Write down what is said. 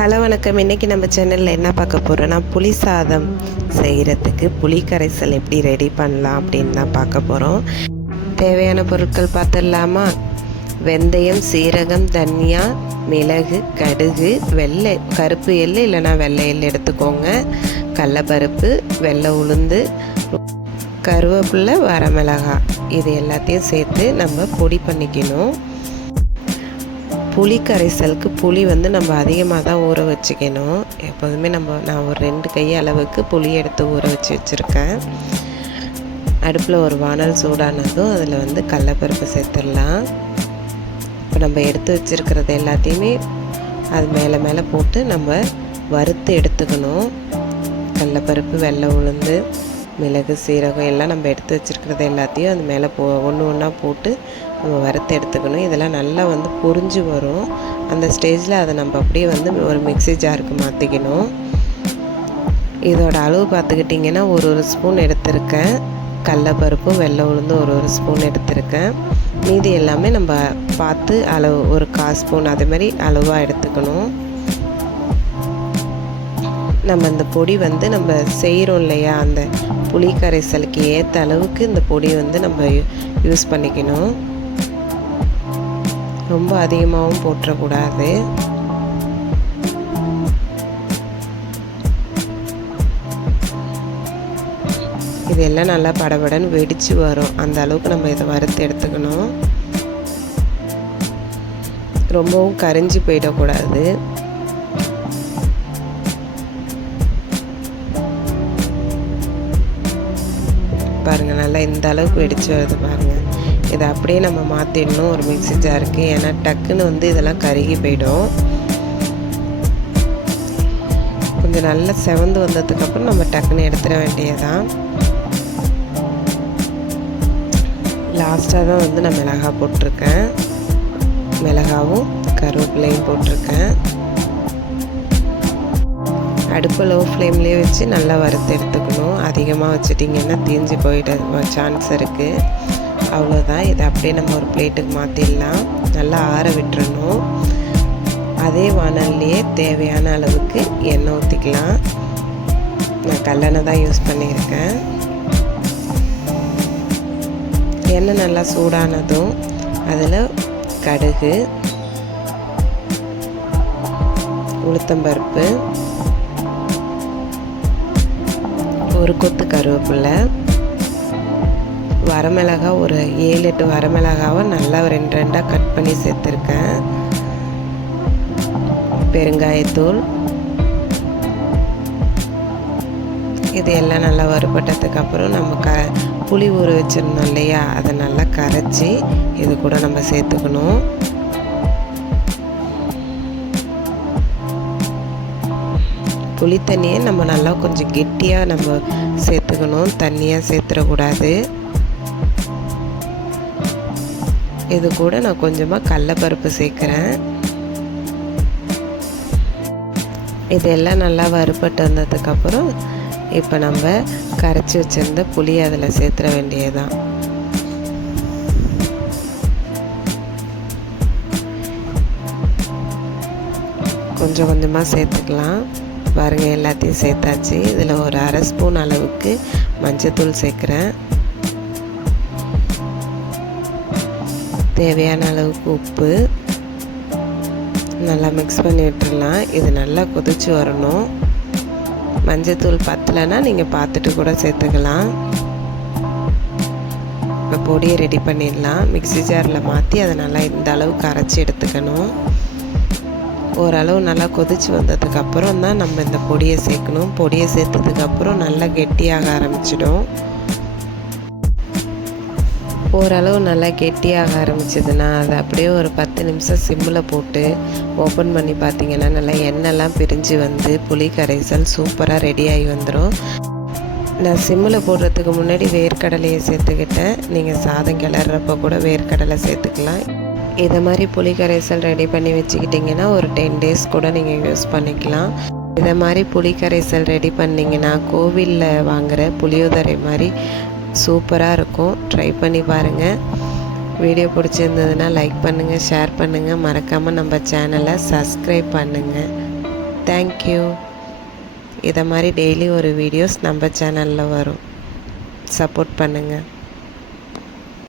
Hello வணக்கம். இன்றைக்கி நம்ம சேனலில் என்ன பார்க்க போகிறோன்னா, புளி சாதம் செய்கிறதுக்கு புளி கரைசல் எப்படி ரெடி பண்ணலாம் அப்படின்னு தான் பார்க்க போகிறோம். தேவையான பொருட்கள் பார்த்துடலாமா? வெந்தயம், சீரகம், தனியா, மிளகு, கடுகு, வெள்ளை கருப்பு எள்ளு இல்லைனா வெள்ளை எள்ளு எடுத்துக்கோங்க, கடலைப்பருப்பு, வெள்ளை உளுந்து, கருவேப்பிலை, வரமிளகாய், இது எல்லாத்தையும் சேர்த்து நம்ம பொடி பண்ணிக்கணும். புளி கரைசலுக்கு புளி நம்ம அதிகமாக தான் ஊற வச்சுக்கணும். எப்போதுமே நான் ஒரு 2 கை அளவுக்கு புளி எடுத்து ஊற வச்சுருக்கேன். அடுப்பில் ஒரு வானல் சூடானதும் அதில் கடலைப்பருப்பு சேர்த்துடலாம். இப்போ நம்ம எடுத்து வச்சுருக்கிறது எல்லாத்தையுமே அது மேலே போட்டு நம்ம வறுத்து எடுத்துக்கணும். கடலைப்பருப்பு, வெள்ளை உளுந்து, மிளகு, சீரகம் எல்லாம் நம்ம எடுத்து வச்சுருக்கிறது எல்லாத்தையும் அது மேலே ஒன்று ஒன்றா போட்டு நம்ம வறுத்து எடுத்துக்கணும். இதெல்லாம் நல்லா பொரிஞ்சு வரும். அந்த ஸ்டேஜில் அதை நம்ம அப்படியே ஒரு மிக்ஸி ஜாருக்கு மாற்றிக்கணும். இதோட அளவு பார்த்துக்கிட்டிங்கன்னா ஒரு ஸ்பூன் எடுத்திருக்கேன். கடலைப்பருப்பும் வெள்ளை உளுந்தும் ஒரு ஸ்பூன் எடுத்திருக்கேன். மீதி எல்லாமே நம்ம பார்த்து அளவு ஒரு 1/4 ஸ்பூன் அது மாதிரி அளவாக எடுத்துக்கணும். நம்ம இந்த பொடி நம்ம செய்கிறோம் இல்லையா, அந்த புளி கரைசலுக்கு ஏற்ற அளவுக்கு இந்த பொடி நம்ம யூஸ் பண்ணிக்கணும். ரொம்ப அதிகமாகவும் போட்டுறக்கூடாது. இதெல்லாம் நல்லா படபடன்னு வெடித்து வரும். அந்த அளவுக்கு நம்ம இதை வறுத்து எடுத்துக்கணும். ரொம்பவும் கரிஞ்சு போயிடக்கூடாது. பாருங்கள், நல்லா இந்த அளவுக்கு வெடித்து வருது பாருங்கள். இதை அப்படியே நம்ம மாற்றிடணும் ஒரு மிக்ஸி ஜாருக்கு. ஏன்னா டக்குன்னு இதெல்லாம் கருகி போயிடும். கொஞ்சம் நல்லா செவந்து வந்ததுக்கப்புறம் நம்ம டக்குன்னு எடுத்துட வேண்டியதான். லாஸ்ட்டாக தான் நான் மிளகாய் போட்டிருக்கேன். மிளகாவும் கருவேப்பிலையும் போட்டிருக்கேன். அடுப்பு லோ ஃப்ளேம்லேயே வச்சு நல்லா வறுத்து எடுத்துக்கணும். அதிகமாக வச்சுட்டிங்கன்னா தீஞ்சு போயிட சான்ஸ் இருக்குது. அவ்வளோதான். இதை அப்படியே நம்ம ஒரு பிளேட்டுக்கு மாற்றிடலாம். நல்லா ஆற விட்டுறணும். அதே வானல்லையே தேவையான அளவுக்கு எண்ணெய் ஊற்றிக்கலாம். நான் கல்லெண்ணெய் தான் யூஸ் பண்ணியிருக்கேன். எண்ணெய் நல்லா சூடானதும் அதில் கடுகு, உளுத்தம்பருப்பு, ஒரு கொத்து கருவேப்பிலை, வரமிளகாய் ஒரு 7-8 வரமிளகாவை நல்லா 2 கட் பண்ணி சேர்த்துருக்கேன். பெருங்காயத்தூள், இது எல்லாம் நல்லா வறுபட்டதுக்கப்புறம் நம்ம புளி ஊற வச்சுருந்தோம் இல்லையா, அதை நல்லா கரைச்சி இது கூட நம்ம சேர்த்துக்கணும். புளி தண்ணியை நம்ம நல்லா கொஞ்சம் கெட்டியாக நம்ம சேர்த்துக்கணும். தண்ணியாக சேர்த்துடக்கூடாது. இது கூட நான் கொஞ்சமாக கடலைப்பருப்பு சேர்க்குறேன். இதெல்லாம் நல்லா வறுபட்டு வந்ததுக்கப்புறம் இப்போ நம்ம கரைச்சி வச்சுருந்த புளி அதில் சேர்த்துட வேண்டியதுதான். கொஞ்சம் கொஞ்சமாக சேர்த்துக்கலாம். பாருங்கள், எல்லாத்தையும் சேர்த்தாச்சு. இதில் ஒரு 1/2 ஸ்பூன் அளவுக்கு மஞ்சத்தூள் சேர்க்குறேன். தேவையான அளவுக்கு உப்பு நல்லா மிக்ஸ் பண்ணி விட்டுடலாம். இது நல்லா கொதிச்சு வரணும். மஞ்சத்தூள் பத்தலைன்னா நீங்கள் பார்த்துட்டு கூட சேர்த்துக்கலாம். இப்போ பொடியை ரெடி பண்ணிடலாம். மிக்ஸி ஜாரில் மாற்றி அதை நல்லா இந்த அளவுக்கு அரைச்சி எடுத்துக்கணும். ஓரளவு நல்லா கொதிச்சு வந்ததுக்கப்புறம் தான் நம்ம இந்த பொடியை சேர்க்கணும். பொடியை சேர்த்ததுக்கப்புறம் நல்லா கெட்டியாக ஆரம்பிச்சிடும். ஓரளவு நல்லா கெட்டியாக ஆரம்பிச்சதுன்னா அதை அப்படியே ஒரு 10 நிமிஷம் சிம்மில் போட்டு ஓப்பன் பண்ணி பார்த்திங்கன்னா நல்லா எண்ணெய்லாம் பிரிஞ்சு புளி கரைசல் சூப்பராக ரெடியாகி வந்துடும். நான் சிம்மில் போடுறதுக்கு முன்னாடி வேர்க்கடலையை சேர்த்துக்கிட்டேன். நீங்கள் சாதம் கிளறப்போ கூட வேர்க்கடலை சேர்த்துக்கலாம். இதை மாதிரி புளி கரைசல் ரெடி பண்ணி வச்சுக்கிட்டிங்கன்னா ஒரு 10 டேஸ் கூட நீங்கள் யூஸ் பண்ணிக்கலாம். இதை மாதிரி புளி கரைசல் ரெடி பண்ணிங்கன்னா கோவிலில் வாங்குகிற புளியோதரை மாதிரி சூப்பராக இருக்கும். ட்ரை பண்ணி பாருங்கள். வீடியோ பிடிச்சிருந்ததுன்னா லைக் பண்ணுங்கள், ஷேர் பண்ணுங்கள். மறக்காமல் நம்ம சேனலை சப்ஸ்கிரைப் பண்ணுங்கள். தேங்க்யூ. இதை மாதிரி டெய்லி ஒரு வீடியோஸ் நம்ம சேனலில் வரும். சப்போர்ட் பண்ணுங்கள்.